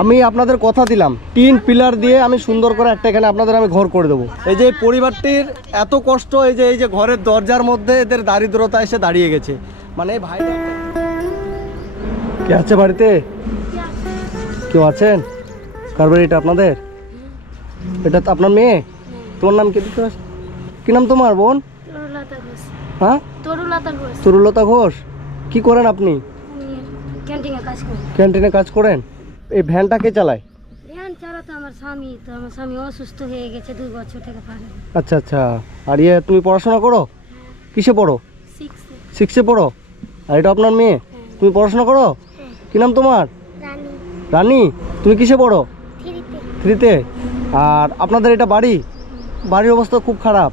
আমি আপনাদের কথা দিলাম। তিন পিলার দিয়ে আমি সুন্দর করে একটা এখানে আপনাদের আমি ঘর করে দেবো। এই যে পরিবারটির এত কষ্ট এই যে এই যে ঘরের দরজার মধ্যে এদের দারিদ্রতা এসে দাঁড়িয়ে গেছে। মানে ভাই কে আছে বাড়িতে? কেউ আছেন? কার বাড়ি এটা আপনাদের? এটা তো আপনার মেয়ে? তোমার নাম কি? কি নাম তোমার বোন? তরুলতা ঘোষ। হ্যাঁ? তরুলতা ঘোষ। কি করেন আপনি? ক্যান্টিনে কাজ করেন? এই ভ্যানটা কে চালায়? ধ্যান চালাতো আমার স্বামী তো আমার স্বামী অসুস্থ হয়ে গেছে দুই বছর থেকে পারে আচ্ছা আচ্ছা। আর ইয়ে তুমি পড়াশোনা করো? কিসে পড়ো? সিক্সে সিক্সে পড়ো? আর এটা আপনার মেয়ে? তুমি পড়াশোনা করো? কি নাম তোমার? রানী। রানী? তুমি কিসে পড়ো? থ্রিতে। আর আপনাদের এটা বাড়ি? বাড়ির অবস্থা খুব খারাপ।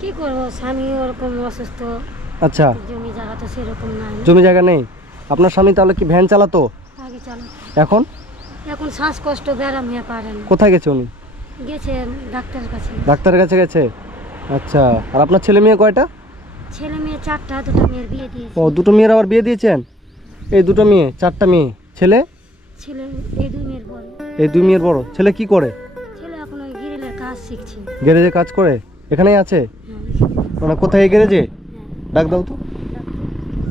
কি করব স্বামী ওরকম অসুস্থ। আচ্ছা। জমি জায়গা তো সেরকম নাই। জমি জায়গা নেই। আপনার স্বামী তাহলে কি ভ্যান চালাতো? আগে চালো এখন? এখন শ্বাসকষ্ট ব্যারাম হয়ে পারে না। কোথায় গেছে উনি? গেছে ডাক্তারের কাছে। ডাক্তারের কাছে গেছে? আচ্ছা আর আপনার ছেলে মেয়ে কয়টা? ছেলে মেয়ে চারটা দুটো মেয়ের বিয়ে দিয়েছে। ও দুটো মেয়ের আবার বিয়ে দিয়েছেন? এই দুটো মেয়ে চারটা মেয়ে। ছেলে? ছেলে এই দুই মেয়ের বড়। এই দুই মেয়ের বড়। ছেলে কি করে? ছেলে এখন ওই গিরিলের কাজ শিখছে। গ্যারেজে কাজ করে? এখানেই আছে? হ্যাঁ, মানে কোথায় এই গ্যারেজে হ্যাঁ, ডাক দাও তো।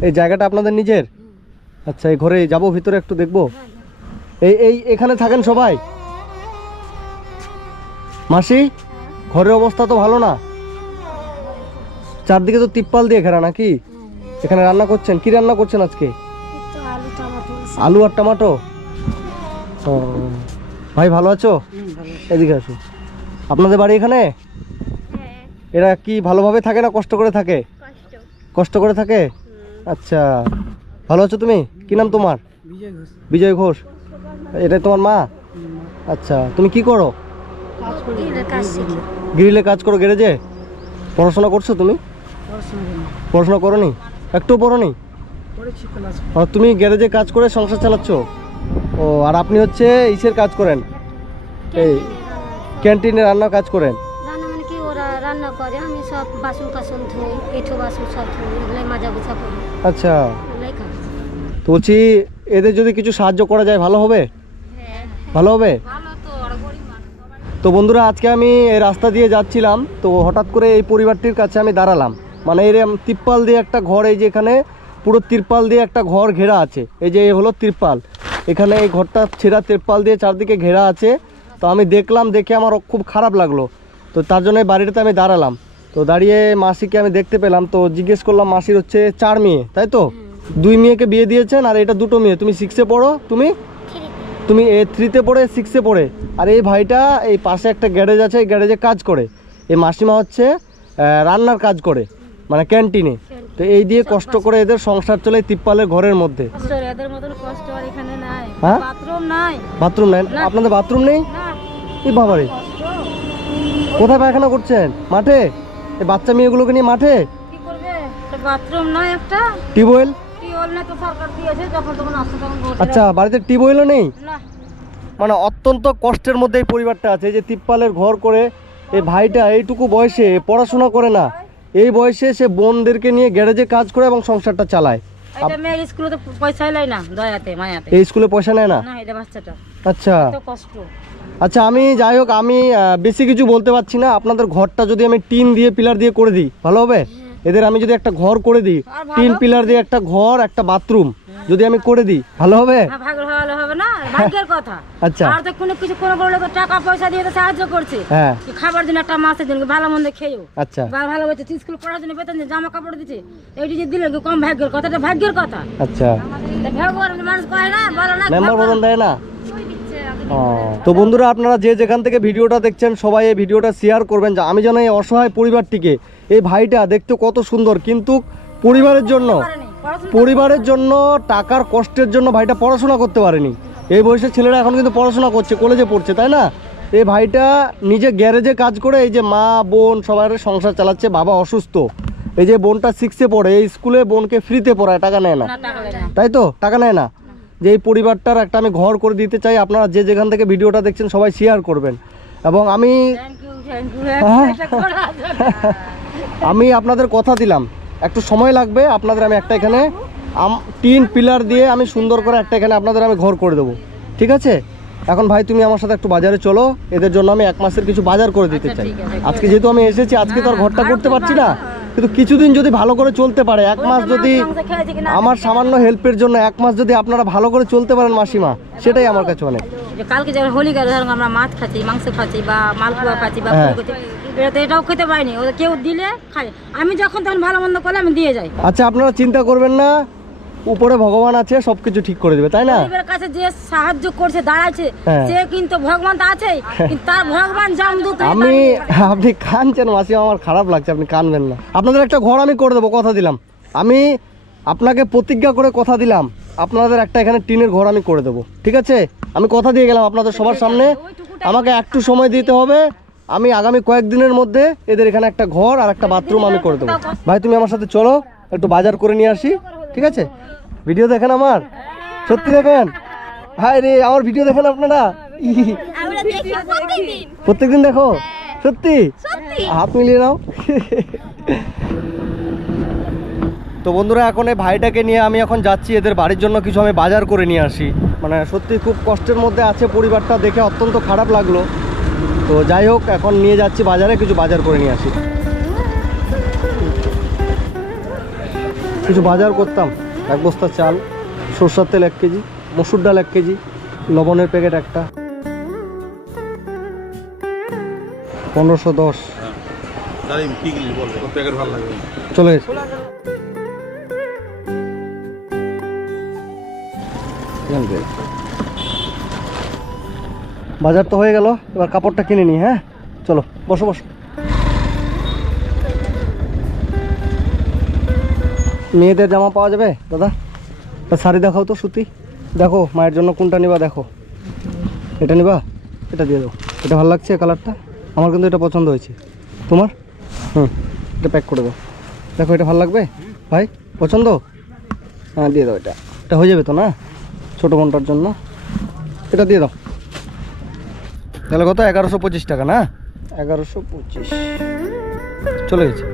এই জায়গাটা আপনাদের নিজের? আচ্ছা এই ঘরে যাব ভিতরে একটু দেখব? হ্যাঁ, এই এই এখানে থাকেন সবাই। মাসি ঘরের অবস্থা তো ভালো না। চারদিকে তো তিপ্পাল দিয়ে ঘেরা নাকি। এখানে রান্না করছেন? কি রান্না করছেন আজকে? আলু আর টমাটো। ভাই ভালো আছো? এদিকে আসো। আপনাদের বাড়ি এখানে? এরা কি ভালোভাবে থাকে না কষ্ট করে থাকে? কষ্ট কষ্ট করে থাকে? আচ্ছা। ভালো আছো তুমি? কি নাম তোমার? বিজয় ঘোষ। বিজয় ঘোষ। এটা তোমার মা? আচ্ছা তুমি কি করো? গ্রিলে কাজ করো গ্যারেজে? পড়াশোনা করছ তুমি? পড়াশোনা করো। করোনি? একটু পড়োনি? আর তুমি গ্যারেজে কাজ করে সংসার চালাচ্ছ? ও আর আপনি হচ্ছে ইসের কাজ করেন? এই ক্যান্টিনে রান্নার কাজ করেন? রান্না মানে কি ওরা রান্না করে আমি সব বাসন কাসন ধুই এঁঠো বাসন সব ধুই এগুলাই মাজা গুছা করি। আচ্ছা। তো বলছি এদের যদি কিছু সাহায্য করা যায় ভালো হবে? ভালো হবে? তো বন্ধুরা আজকে আমি এই রাস্তা দিয়ে যাচ্ছিলাম তো হঠাৎ করে এই পরিবারটির কাছে আমি দাঁড়ালাম। মানে এরম তিরপাল দিয়ে একটা ঘর এই যে এখানে পুরো তিরপাল দিয়ে একটা ঘর ঘেরা আছে। এই যে হলো তিরপাল। এখানে এই ঘরটা ছেঁড়া তিরপাল দিয়ে চারদিকে ঘেরা আছে। তো আমি দেখলাম দেখে আমার খুব খারাপ লাগল। তো তার জন্য এই বাড়িটাতে আমি দাঁড়ালাম। তো দাঁড়িয়ে মাসিকে আমি দেখতে পেলাম। তো জিজ্ঞেস করলাম মাসির হচ্ছে চার মেয়ে তাই তো? দুই মেয়েকে বিয়ে দিয়েছেন আর এটা দুটো মেয়ে। তুমি সিক্সে পড়ো তুমি? তুমি এ থ্রিতে পড়ে সিক্সে পড়ে। আর এই ভাইটা এই পাশে একটা গ্যারেজ আছে এই গ্যারেজে কাজ করে। এই মাসিমা হচ্ছে রান্নার কাজ করে মানে ক্যান্টিনে তো এই দিয়ে কষ্ট করে এদের সংসার চলে তিপ্পালের ঘরের মধ্যে। হ্যাঁ? বাথরুম নাই। বাথরুম নেই? না। আপনাদের বাথরুম নেই? এই বাবারে। কোথায় পায়খানা করছেন? মাঠে? এই বাচ্চা মেয়েগুলোকে নিয়ে মাঠে? বাথরুম নাই একটা। টিউবওয়েল? আচ্ছা বাড়িতে টিউবওয়েলও নেই? মানে অত্যন্ত কষ্টের মধ্যে এই পরিবারটা আছে যে তিপ্পালের ঘর করে এই ভাইটা এইটুকু বয়সে পড়াশোনা করে না এই বয়সে সে বোনদেরকে নিয়ে গ্যারেজে কাজ করে এবং সংসারটা চালায়। এই স্কুলে পয়সা নেয় না? আচ্ছা। আচ্ছা আমি যাই হোক আমি বেশি কিছু বলতে পারছি না। আপনাদের ঘরটা যদি আমি টিন দিয়ে পিলার দিয়ে করে দিই ভালো হবে? এদের আমি যদি একটা ঘর করে দিই। টিন পিলার দিয়ে একটা ঘর একটা বাথরুম যদি আমি করে দিই ভালো হবে? ভালো হবে না? ভাগ্যের কথা। আচ্ছা। আর তো কোনো কিছু কোনো বড় লোক টাকা পয়সা দিয়ে তো সাহায্য করছে। হ্যাঁ। খাবার দিন একটা মাসের দিন ভালো মন্দ খেয়েও। আচ্ছা। বা ভালো হচ্ছে স্কুল পড়ার জন্য বেতন দিয়ে জামা কাপড় দিচ্ছে। এইটি যে দিলে কম ভাগ্যের কথা? এটা ভাগ্যের কথা। আচ্ছা। ভগবান মানুষ কয় না? বলো না মেম্বার বদন দেয় না? কই দিচ্ছে? আমি ও, তো বন্ধুরা আপনারা যে যেখান থেকে ভিডিওটা দেখছেন সবাই এই ভিডিওটা শেয়ার করবেন। আমি যেন এই অসহায় পরিবারটিকে এই ভাইটা দেখতে কত সুন্দর কিন্তু পরিবারের জন্য পরিবারের জন্য টাকার কষ্টের জন্য ভাইটা পড়াশোনা করতে পারেনি। এই বয়সের ছেলেরা এখন কিন্তু পড়াশোনা করছে কলেজে পড়ছে তাই না? এই ভাইটা নিজে গ্যারেজে কাজ করে এই যে মা বোন সবার সংসার চালাচ্ছে বাবা অসুস্থ। এই যে বোনটা সিক্সে পড়ে এই স্কুলে বোনকে ফ্রিতে পড়ায় টাকা নেয় না। তাই তো? টাকা নেয় না। যে এই পরিবারটার একটা আমি ঘর করে দিতে চাই আপনারা যে যেখান থেকে ভিডিওটা দেখছেন সবাই শেয়ার করবেন। এবং আমি হ্যাঁ। আমি আপনাদের কথা দিলাম। একটু সময় লাগবে আপনাদের আমি একটা এখানে তিন পিলার দিয়ে আমি সুন্দর করে একটা এখানে আপনাদের আমি ঘর করে দেবো। ঠিক আছে? এখন ভাই তুমি আমার সাথে একটু বাজারে চলো এদের জন্য আমি এক মাসের কিছু বাজার করে দিতে আচ্ছা, চাই। আজকে যেহেতু আমি এসেছি আজকে তো আর ঘরটা করতে পারছি না। কিন্তু কিছুদিন যদি ভালো করে চলতে পারে এক মাস যদি আমার সামান্য হেল্পের জন্য এক মাস যদি আপনারা ভালো করে চলতে পারেন মাসিমা সেটাই আমার কাছে অনেক। কালকে যখন হোলি গেল আমরা মাছ খাচ্ছি মাংস খাচ্ছি বা মালপোয়া খাচ্ছি বা হ্যাঁ। এটা তো এটাও খেতে ওদের কেউ দিলে খাই আমি যখন তখন ভালো মন্দ করলে আমি দিয়ে যাই। আচ্ছা আপনারা চিন্তা করবেন না। উপরে ভগবান আছে সব কিছু ঠিক করে দেবে তাই না? গরিবের কাছে যে সাহায্য করছে দাঁড়াচ্ছে হ্যাঁ। সে কিন্তু ভগবান তো কিন্তু তার ভগবান জামদূত আমি আপনি কানছেন মাসি আমার খারাপ লাগছে আপনি কানবেন না। আপনাদের একটা ঘর আমি করে দেবো কথা দিলাম। আমি আপনাকে প্রতিজ্ঞা করে কথা দিলাম। আপনাদের একটা এখানে টিনের ঘর আমি করে দেবো ঠিক আছে? আমি কথা দিয়ে গেলাম আপনাদের সবার সামনে। আমাকে একটু সময় দিতে হবে। আমি আগামী কয়েকদিনের মধ্যে এদের এখানে একটা ঘর আর একটা বাথরুম আমি করে দেবো। ভাই তুমি আমার সাথে চলো একটু বাজার করে নিয়ে আসি ঠিক আছে? ভিডিও দেখেন আমার? সত্যি দেখেন? ভাই রে আমার ভিডিও দেখেন আপনারা? প্রত্যেকদিন দেখো? সত্যি। হাত মিলিয়ে নাও। তো বন্ধুরা এখন এই ভাইটাকে নিয়ে আমি এখন যাচ্ছি। এদের বাড়ির জন্য কিছু আমি বাজার করে নিয়ে আসি। মানে সত্যি খুব কষ্টের মধ্যে আছে পরিবারটা দেখে অত্যন্ত খারাপ লাগল। তো যাই হোক এখন নিয়ে যাচ্ছি বাজারে কিছু বাজার করে নিয়ে আসি। কিছু বাজার করতাম এক বস্তা চাল সরষার তেল এক কেজি মসুর ডাল এক কেজি লবণের প্যাকেট একটা। পনেরোশো দশ। চলে গেছে। বাজার তো হয়ে গেল, এবার কাপড়টা কিনে নি হ্যাঁ? চলো, বসো বসো। মেয়েদের জামা পাওয়া যাবে, দাদা? শাড়ি দেখাও তো, সুতি। দেখো, মায়ের জন্য কোনটা নিবা, দেখো। এটা নিবা? এটা দিয়ে দাও। এটা ভালো লাগছে কালারটা? আমার কিন্তু এটা পছন্দ হয়েছে। তোমার? হুম, এটা প্যাক করে দাও। দেখো, এটা ভালো লাগবে? ভাই, পছন্দ? হ্যাঁ দিয়ে দাও এটা। এটা হয়ে যাবে তো, না? ছোটো বোনটার জন্য। এটা দিয়ে দাও। তাহলে কত? এগারোশো পঁচিশ টাকা না? এগারোশো পঁচিশ। চলে গেছে।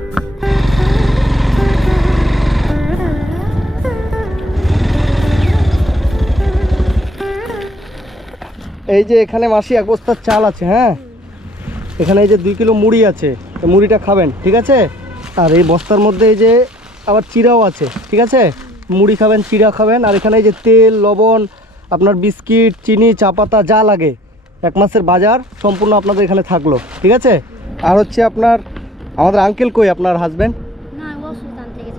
এই যে এখানে মাসি এক বস্তার চাল আছে হ্যাঁ? এখানে এই যে দুই কিলো মুড়ি আছে তো মুড়িটা খাবেন ঠিক আছে? আর এই বস্তার মধ্যে এই যে আবার চিড়াও আছে ঠিক আছে? মুড়ি খাবেন চিড়া খাবেন আর এখানে এই যে তেল লবণ আপনার বিস্কিট চিনি চা পাতা যা লাগে। এক মাসের বাজার সম্পূর্ণ আপনাদের এখানে থাকল ঠিক আছে? আর হচ্ছে আপনার আমাদের আঙ্কেল কই আপনার হাজব্যান্ড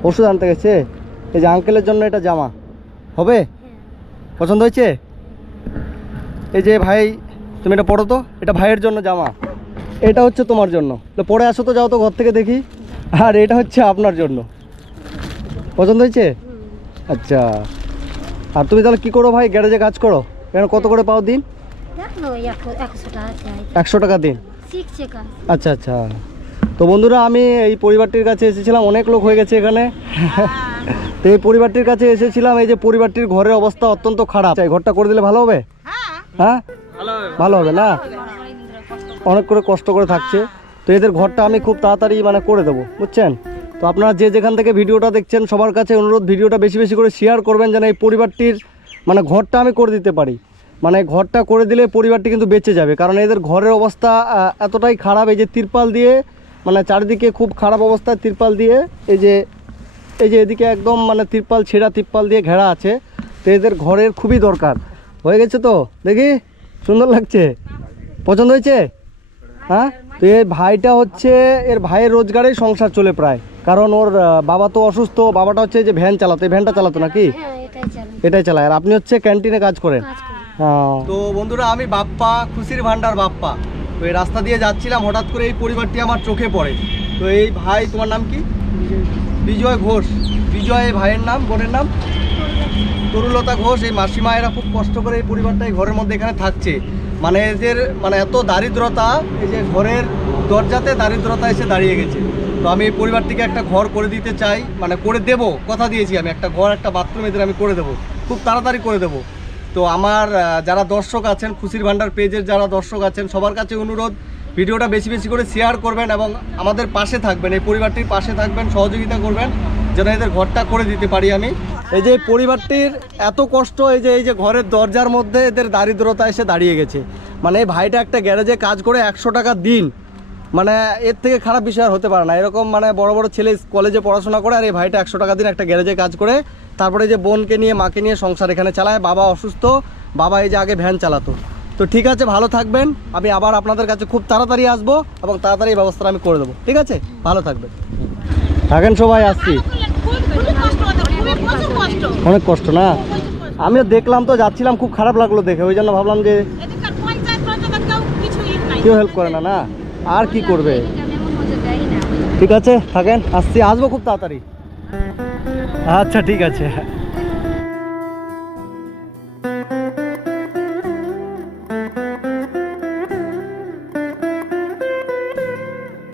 ওষুধ আনতে গেছে। এই যে আঙ্কেলের জন্য এটা জামা হবে? পছন্দ হয়েছে? এই যে ভাই তুমি এটা পড়ো তো এটা ভাইয়ের জন্য জামা। এটা হচ্ছে তোমার জন্য। তো পরে আসো তো যাও তো ঘর থেকে দেখি। আর এটা হচ্ছে আপনার জন্য। পছন্দ হয়েছে? আচ্ছা। আর তুমি তাহলে কি করো ভাই গ্যারেজে কাজ করো? কেন কত করে পাও দিন? একশো টাকা দিন? আচ্ছা আচ্ছা। তো বন্ধুরা আমি এই পরিবারটির কাছে এসেছিলাম অনেক লোক হয়ে গেছে এখানে। তো এই পরিবারটির কাছে এসেছিলাম এই যে পরিবারটির ঘরের অবস্থা অত্যন্ত খারাপ। এই ঘরটা করে দিলে ভালো হবে? হ্যাঁ। ভালো হবে। না? অনেক করে। কষ্ট করে থাকছে। তো এদের ঘরটা আমি খুব তাড়াতাড়ি মানে করে দেবো বুঝছেন? তো আপনারা যে যেখান থেকে ভিডিওটা দেখছেন সবার কাছে অনুরোধ ভিডিওটা বেশি বেশি করে শেয়ার করবেন যেন এই পরিবারটির মানে ঘরটা আমি করে দিতে পারি। মানে ঘরটা করে দিলে পরিবারটি কিন্তু বেঁচে যাবে। কারণ এদের ঘরের অবস্থা এতটাই খারাপ। এই যে তিরপাল দিয়ে মানে চারিদিকে খুব খারাপ অবস্থায় তিরপাল দিয়ে এই যে এই যে এদিকে একদম মানে তিরপাল ছেঁড়া তিরপাল দিয়ে ঘেরা আছে তো এদের ঘরের খুবই দরকার। হয়ে গেছে তো? দেখি সুন্দর লাগছে? পছন্দ হয়েছে? হ্যাঁ? তো এর ভাইটা হচ্ছে এর ভাইয়ের রোজগারেই সংসার চলে প্রায়। কারণ ওর বাবা তো অসুস্থ বাবাটা হচ্ছে যে ভ্যান চালাতো। এই ভ্যানটা চালাতো নাকি? হ্যাঁ এটাই চালায়। আর আপনি হচ্ছে ক্যান্টিনে কাজ করেন? তো বন্ধুরা, আমি বাপ্পা, খুশির ভান্ডার বাপ্পা। তো এই রাস্তা দিয়ে যাচ্ছিলাম, হঠাৎ করে এই পরিবারটি আমার চোখে পড়ে। তো এই ভাই, তোমার নাম কি? বিজয় ঘোষ। বিজয় ভাইয়ের নাম, বোনের নাম? তরুলতা ঘোষ। এই মাসিমা এরা খুব কষ্ট করে এই পরিবারটা এই ঘরের মধ্যে এখানে থাকছে। মানে এদের মানে এত দারিদ্রতা, এই যে ঘরের দরজাতে দারিদ্রতা এসে দাঁড়িয়ে গেছে। তো আমি এই পরিবারটিকে একটা ঘর করে দিতে চাই মানে করে দেব, কথা দিয়েছি আমি, একটা ঘর, একটা বাথরুম এদের আমি করে দেবো। খুব তাড়াতাড়ি করে দেবো। তো আমার যারা দর্শক আছেন, খুশির ভান্ডার পেজের যারা দর্শক আছেন, সবার কাছে অনুরোধ, ভিডিওটা বেশি বেশি করে শেয়ার করবেন এবং আমাদের পাশে থাকবেন, এই পরিবারটির পাশে থাকবেন, সহযোগিতা করবেন, যেন এদের ঘরটা করে দিতে পারি আমি। এই যে পরিবারটির এত কষ্ট, এই যে এই যে ঘরের দরজার মধ্যে এদের দারিদ্রতা এসে দাঁড়িয়ে গেছে। মানে এই ভাইটা একটা গ্যারেজে কাজ করে একশো টাকা দিন। মানে এর থেকে খারাপ বিষয় হতে পারে না। এরকম মানে বড় বড় ছেলে কলেজে পড়াশোনা করে আর এই ভাইটা একশো টাকা দিন একটা গ্যারেজে কাজ করে তারপরে যে বোনকে নিয়ে, মাকে নিয়ে সংসার এখানে চালায়, বাবা অসুস্থ, বাবা এই যে আগে ভ্যান চালাতো। তো ঠিক আছে, ভালো থাকবেন, আমি আবার আপনাদের কাছে খুব তাড়াতাড়ি আসব এবং তাড়াতাড়ি ব্যবস্থাটা আমি করে দেবো, ঠিক আছে? ভালো থাকবেন। থাকেন সবাই, আসছি। অনেক কষ্ট না? আমিও দেখলাম তো, যাচ্ছিলাম, খুব খারাপ লাগল দেখে, ওই জন্য ভাবলাম যে কেউ হেল্প করে না না? আর কি করবে? ঠিক আছে, থাকেন, আসছি, আসব খুব তাড়াতাড়ি। আচ্ছা ঠিক আছে।